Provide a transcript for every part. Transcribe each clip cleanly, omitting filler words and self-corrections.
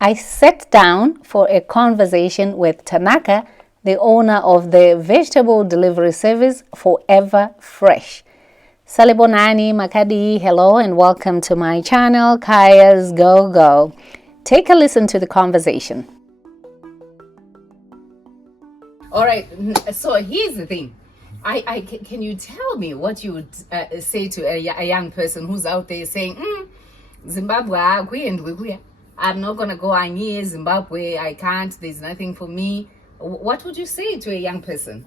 I sat down for a conversation with Tanaka, the owner of the vegetable delivery service Forever Fresh. Salibonani Makadi, hello and welcome to my channel, Kayasgogo. Take a listen to the conversation. All right, so here's the thing. Can you tell me what you would say to a young person who's out there saying, Zimbabwe, I'm not going to go near Zimbabwe, I can't, there's nothing for me. What would you say to a young person?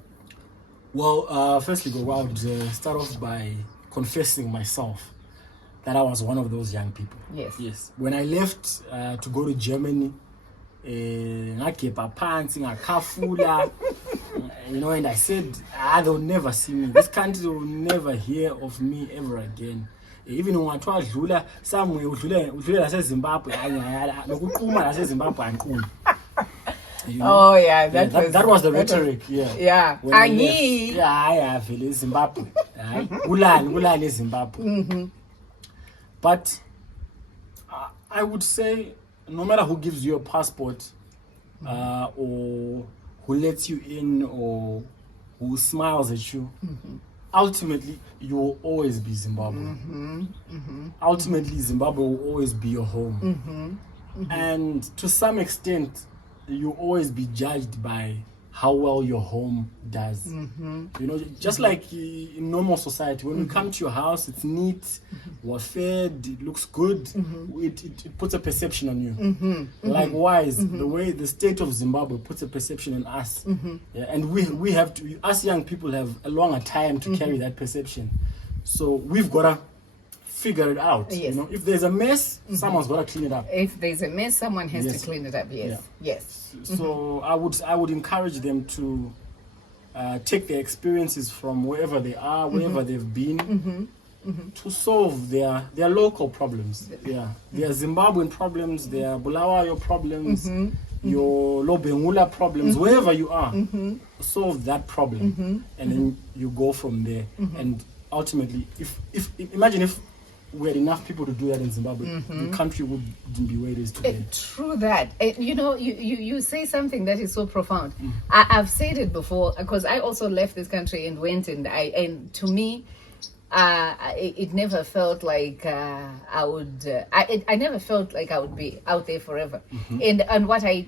Well, firstly, I would start off by confessing myself that I was one of those young people. Yes. When I left to go to Germany, ngakefula, and I said, they'll never see me. This country will never hear of me ever again. Even when I dlula somewhere, udlula Zimbabwe, Zimbabwe. Oh yeah, that was the rhetoric. Yeah. Zimbabwe. Ulani Zimbabwe. But I would say, no matter who gives you a passport, or who lets you in, or who smiles at you, ultimately you will always be Zimbabwe. Ultimately, Zimbabwe will always be your home. And to some extent, you'll always be judged by how well your home does. Just like in normal society, when we come to your house, it's neat, we're fed, it looks good, it puts a perception on you. Likewise, the state of Zimbabwe puts a perception on us. And we have to, us young people have a longer time to carry that perception. So we've got to figure it out. If there's a mess, someone's got to clean it up. If there's a mess, someone has to clean it up. Yes. So I would encourage them to take their experiences from wherever they are, wherever they've been, to solve their local problems. Their Zimbabwean problems, their Bulawayo problems, your Lobengula problems, wherever you are, solve that problem, and then you go from there. And ultimately, imagine if we had enough people to do that in Zimbabwe, the country wouldn't be where it is today. True that. You say something that is so profound. I've said it before, because I also left this country and went, and to me, it never felt like I would. I never felt like I would be out there forever. And what I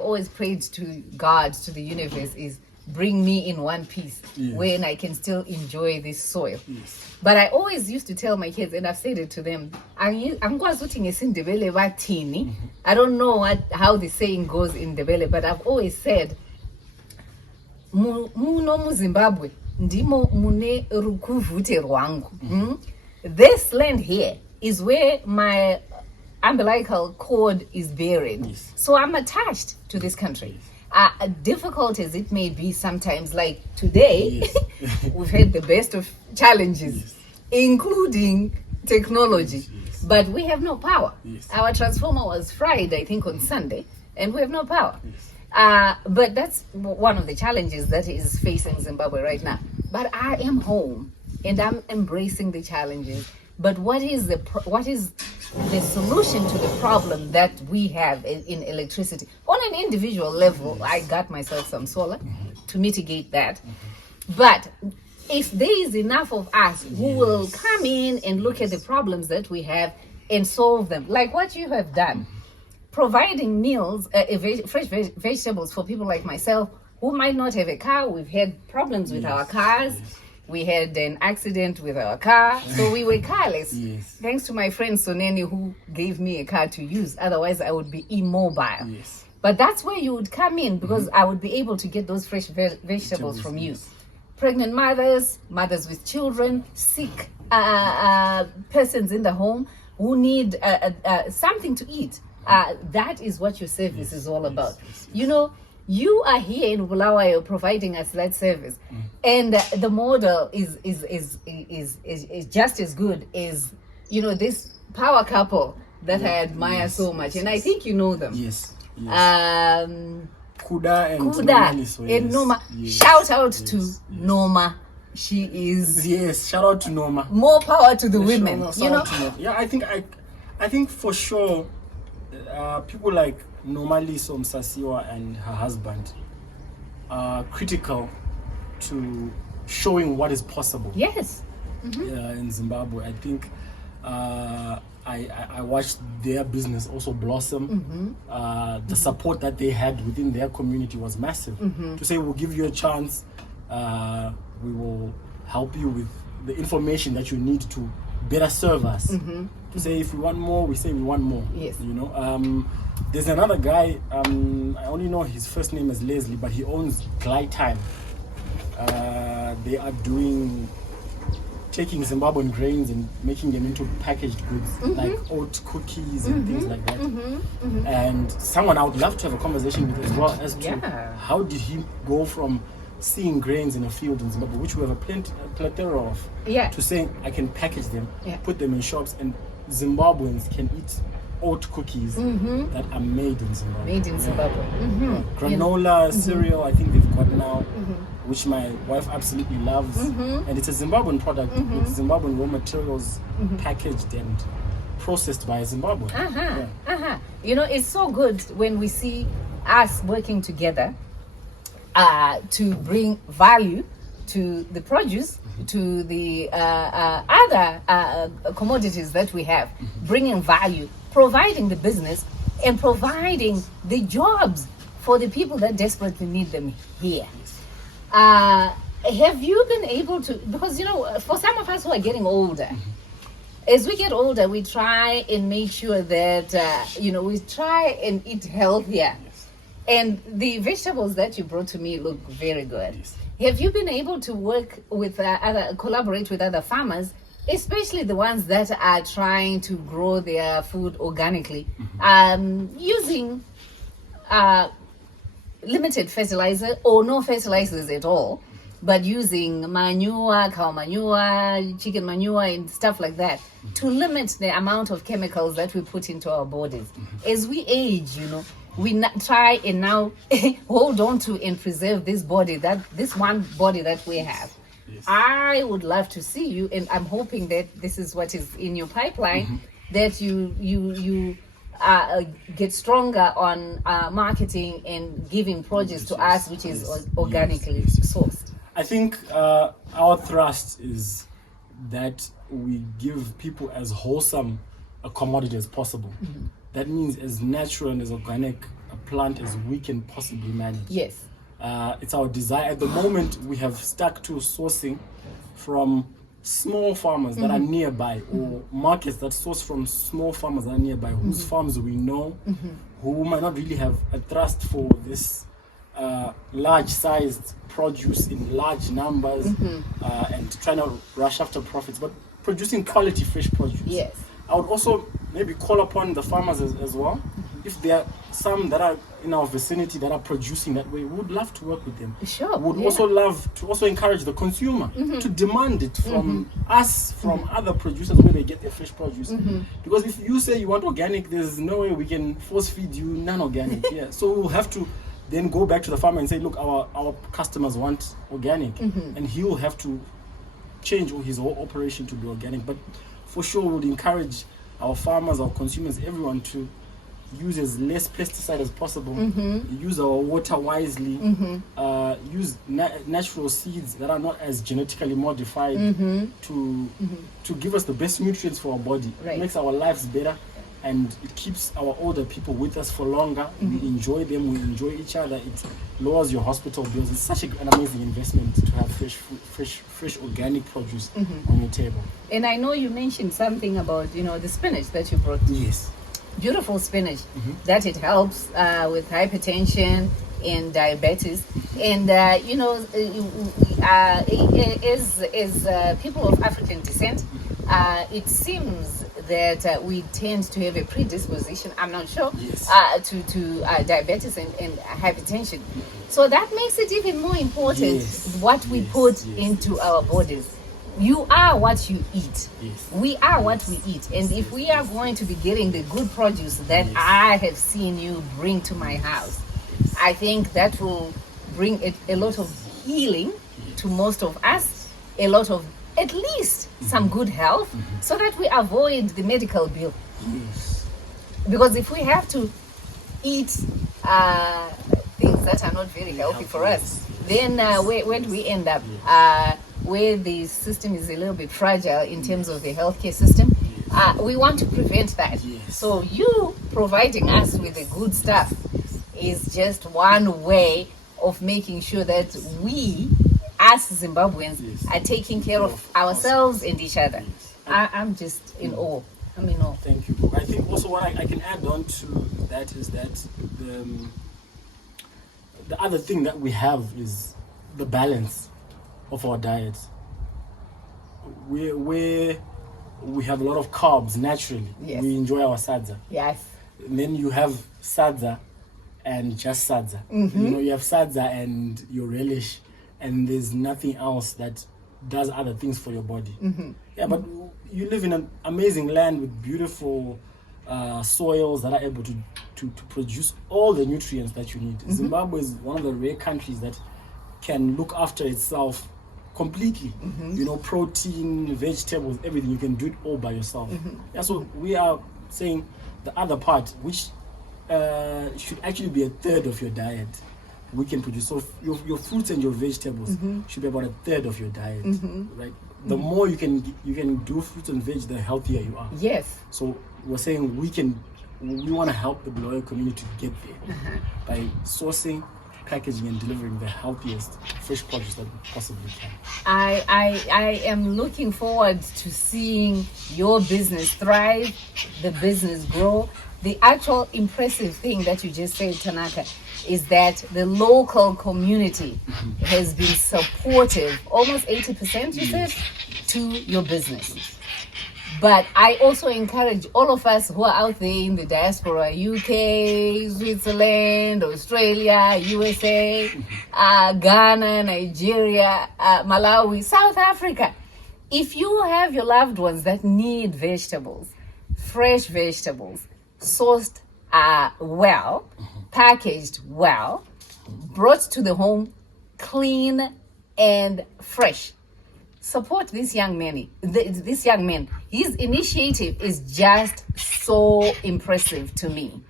always prayed to God, to the universe, is bring me in one piece when I can still enjoy this soil. But I always used to tell my kids, and I've said it to them, I don't know how the saying goes in Ndebele, but I've always said, muno Zimbabwe ndimo mune rukuvute rwangu. This land here is where my umbilical cord is buried. So I'm attached to this country. Difficult as it may be sometimes, like today, we've had the best of challenges, including technology, but we have no power. Our transformer was fried, I think, on Sunday, and we have no power. But that's one of the challenges that is facing Zimbabwe right now. But I am home, and I'm embracing the challenges. But what is the solution to the problem that we have in electricity? On an individual level, I got myself some solar to mitigate that. But if there is enough of us who will come in and look at the problems that we have and solve them, like what you have done, providing meals, fresh vegetables for people like myself who might not have a car. We've had problems with our cars. We had an accident with our car, so we were carless. Thanks to my friend Soneni, who gave me a car to use. Otherwise, I would be immobile. But that's where you would come in, because I would be able to get those fresh vegetables from you. Pregnant mothers with children, sick persons in the home who need something to eat. That is what your service is all about. You are here in Bulawayo providing us that service, and the model is just as good as this power couple that I admire so much, and I think you know them. Kuda and Noma. Shout out to Noma. She is shout out to Noma. More power to the women. I think for sure people like Nomaliso Msasiwa and her husband are critical to showing what is possible. Yes. In Zimbabwe. I think I watched their business also blossom. The support that they had within their community was massive. To say, we'll give you a chance, we will help you with the information that you need to better serve us. To say, if we want more, we say we want more. Yes. You know, there's another guy, I only know his first name is Leslie, but he owns Glide Time. They are taking Zimbabwean grains and making them into packaged goods, like oat cookies and things like that. And someone I would love to have a conversation with as well as to how did he go from seeing grains in a field in Zimbabwe, which we have a plethora of, to saying I can package them, put them in shops, and Zimbabweans can eat oat cookies that are made in Zimbabwe. Made in Zimbabwe. Granola cereal, I think they've got now, which my wife absolutely loves. And it's a Zimbabwean product with Zimbabwean raw materials packaged and processed by Zimbabwe. You know, it's so good when we see us working together to bring value to the produce, to the other commodities that we have, bringing value, providing the business, and providing the jobs for the people that desperately need them here. Have you been able to, because, you know, for some of us who are getting older, as we get older, we try and make sure that, you know, we try and eat healthier. And the vegetables that you brought to me look very good. Have you been able to work with collaborate with other farmers, especially the ones that are trying to grow their food organically, using limited fertilizer or no fertilizers at all, but using manure, cow manure, chicken manure, and stuff like that to limit the amount of chemicals that we put into our bodies? As we age, you know, we try and now hold on to and preserve this one body that we have. I would love to see you, and I'm hoping that this is what is in your pipeline, that you get stronger on marketing and giving produce to us, which is organically sourced. I think our thrust is that we give people as wholesome a commodity as possible. That means as natural and as organic a plant as we can possibly manage. Yes. It's our desire. At the moment, we have stuck to sourcing from small farmers that are nearby, or markets that source from small farmers that are nearby, whose farms we know, who might not really have a trust for this large-sized produce in large numbers, and trying to rush after profits, but producing quality fresh produce. Yes. I would also maybe call upon the farmers as well. If there are some that are in our vicinity that are producing that way, we would love to work with them. Sure. We would also love to also encourage the consumer to demand it from us, from other producers where they get their fresh produce. Because if you say you want organic, there's no way we can force feed you non-organic. So we'll have to then go back to the farmer and say, look, our customers want organic, and he will have to change his whole operation to be organic. But for sure, we would encourage our farmers, our consumers, everyone to use as less pesticide as possible, use our water wisely, use natural seeds that are not as genetically modified to give us the best nutrients for our body. It makes our lives better, and it keeps our older people with us for longer. We enjoy them, we enjoy each other. It lowers your hospital bills. It's such an amazing investment to have fresh organic produce on your table. And I know you mentioned something about, you know, the spinach that you brought. Yes. Beautiful spinach, that it helps with hypertension and diabetes. And, you know, as people of African descent, it seems that we tend to have a predisposition, I'm not sure, to diabetes and hypertension. So that makes it even more important what we put into our bodies. You are what you eat. We are what we eat. And if we are going to be getting the good produce that I have seen you bring to my house, I think that will bring a lot of healing to most of us, a lot of, at least some good health, so that we avoid the medical bill. Because if we have to eat things that are not very healthy for us, then where do we end up? Where the system is a little bit fragile in terms of the healthcare system. We want to prevent that. So you providing us with the good stuff is just one way of making sure that we, as Zimbabweans, are taking care of ourselves and each other. I'm just in awe. I'm in awe. Thank you. I think also what I can add on to that is that the other thing that we have is the balance of our diet. We have a lot of carbs naturally. Yes. We enjoy our sadza. Yes. And then you have sadza and just sadza. You have sadza and your relish, and there's nothing else that does other things for your body. Yeah, but you live in an amazing land with beautiful soils that are able to produce all the nutrients that you need. Zimbabwe is one of the rare countries that can look after itself completely. Protein, vegetables, everything. You can do it all by yourself. Yeah, so we are saying the other part, which should actually be a third of your diet, we can produce. So your fruits and your vegetables should be about a third of your diet, right? The more you can do fruits and veg, the healthier you are. Yes. So we're saying we want to help the Bulawayo community to get there by sourcing, packaging, and delivering the healthiest fresh produce that we possibly can. I am looking forward to seeing your business thrive, the business grow. The actual impressive thing that you just said, Tanaka, is that the local community has been supportive, almost 80%, you said, to your business. But I also encourage all of us who are out there in the diaspora, UK, Switzerland, Australia, USA, Ghana, Nigeria, Malawi, South Africa. If you have your loved ones that need vegetables, fresh vegetables, sourced well, packaged well, brought to the home, clean and fresh, support this young man. His initiative is just so impressive to me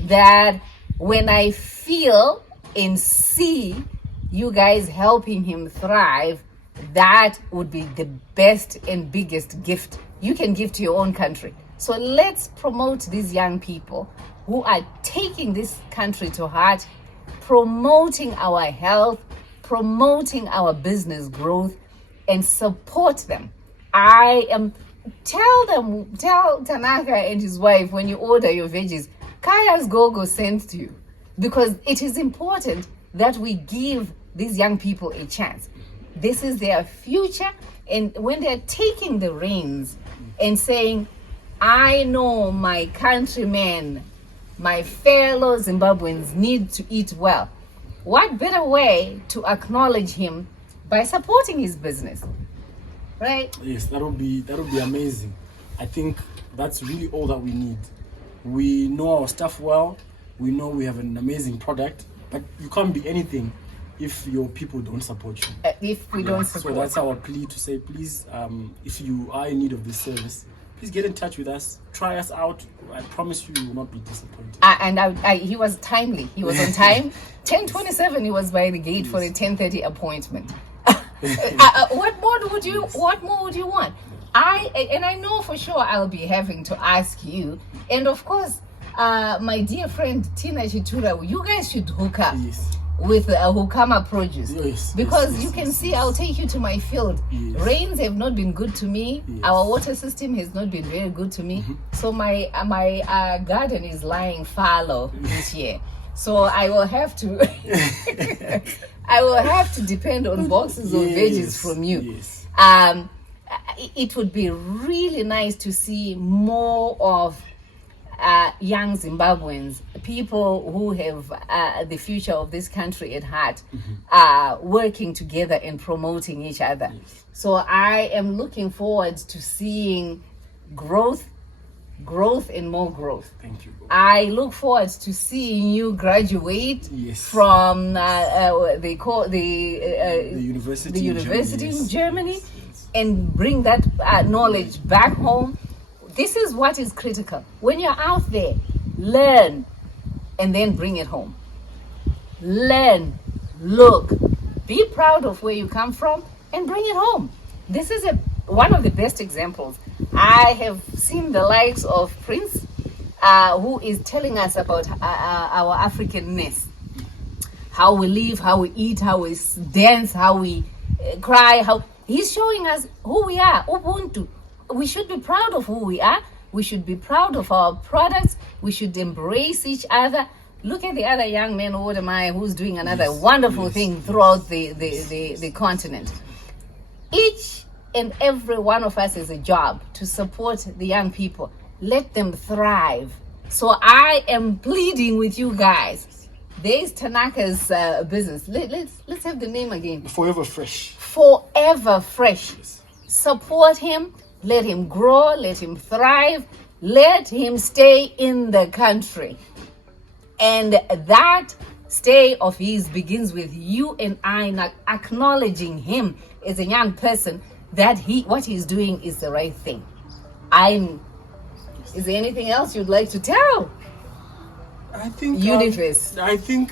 that when I feel and see you guys helping him thrive, that would be the best and biggest gift you can give to your own country. So let's promote these young people who are taking this country to heart, promoting our health, promoting our business growth, and support them. Tell Tanaka and his wife, when you order your veggies, kayasgogo sent to you, because it is important that we give these young people a chance. This is their future, and when they're taking the reins and saying, I know my countrymen, my fellow Zimbabweans need to eat well, what better way to acknowledge him by supporting his business, right? Yes, that would be amazing. I think that's really all that we need. We know our stuff well. We know we have an amazing product, but you can't be anything if your people don't support you. If we don't support. So that's our plea to say, please, if you are in need of this service, please get in touch with us. Try us out. I promise you will not be disappointed. And he was timely. He was on time. 10:27. He was by the gate for a 10:30 appointment. What more would you want? I know for sure I'll be having to ask you, and of course, my dear friend Tina Chitura, you guys should hook up. Yes. With Hukama produce, because yes, you can see, I'll take you to my field. Rains have not been good to me. Our water system has not been very good to me. So my garden is lying fallow this year. So I will have to depend on boxes of veggies from you. Yes. It would be really nice to see more of young Zimbabweans, people who have the future of this country at heart, working together and promoting each other. So I am looking forward to seeing growth and more growth. Thank you. I look forward to seeing you graduate from the university in Germany, and bring that knowledge back home. This is what is critical. When you're out there, learn, and then bring it home. Learn, look, be proud of where you come from, and bring it home. This is one of the best examples. I have seen the likes of Prince, who is telling us about our Africanness, how we live, how we eat, how we dance, how we cry. How he's showing us who we are. Ubuntu. We should be proud of who we are. We should be proud of our products. We should embrace each other. Look at the other young man, who's doing another wonderful thing throughout the continent. Each and every one of us has a job to support the young people. Let them thrive. So I am pleading with you guys. There's Tanaka's business. Let's have the name again. Forever Fresh. Forever Fresh. Support him. Let him grow. Let him thrive. Let him stay in the country. And that stay of his begins with you and I not acknowledging him as a young person that what he's doing is the right thing. Is there anything else you'd like to tell? I think Universe. I think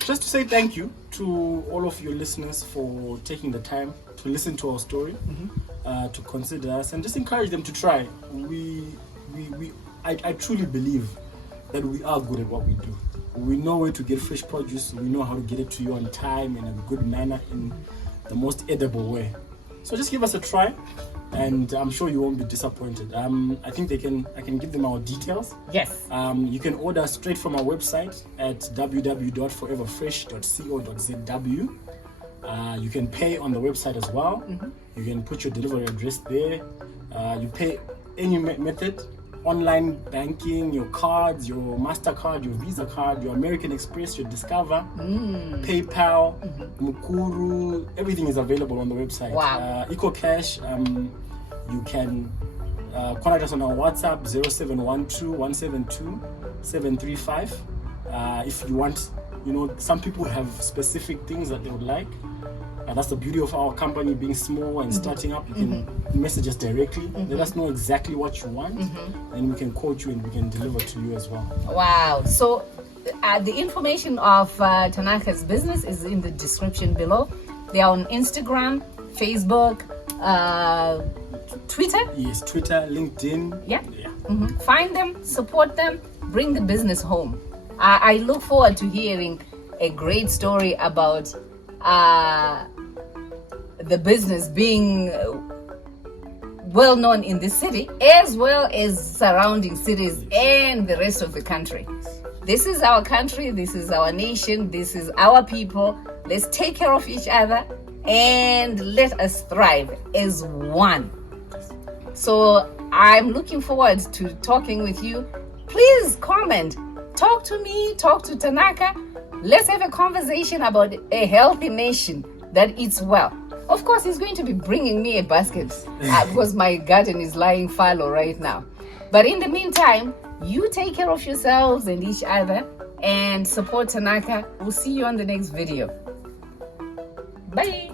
just to say thank you to all of your listeners for taking the time to listen to our story, to consider us, and just encourage them to try. I truly believe that we are good at what we do. We know where to get fresh produce. We know how to get it to you on time in a good manner, in the most edible way. So just give us a try, and I'm sure you won't be disappointed. I think I can give them our details. Yes. You can order straight from our website at www.foreverfresh.co.zw. You can pay on the website as well. You can put your delivery address there. You pay any method. Online banking, your cards, your MasterCard, your Visa card, your American Express, your Discover, PayPal, Mukuru, everything is available on the website. Wow. EcoCash, you can contact us on our WhatsApp 0712-172-735. If you want, some people have specific things that they would like. That's the beauty of our company being small and starting up. You can message us directly. Let us know exactly what you want, and we can quote you and we can deliver to you as well. Wow. So the information of Tanaka's business is in the description below. They are on Instagram, Facebook, Twitter. Yes, Twitter, LinkedIn. Yeah. Find them, support them, bring the business home. I look forward to hearing a great story about the business being well known in the city as well as surrounding cities and the rest of the country. This is our country, this is our nation, this is our people. Let's take care of each other and let us thrive as one. So I'm looking forward to talking with you. Please comment, talk to me, talk to Tanaka. Let's have a conversation about a healthy nation that eats well. Of course, he's going to be bringing me a basket because my garden is lying fallow right now. But in the meantime, you take care of yourselves and each other and support Tanaka. We'll see you on the next video. Bye.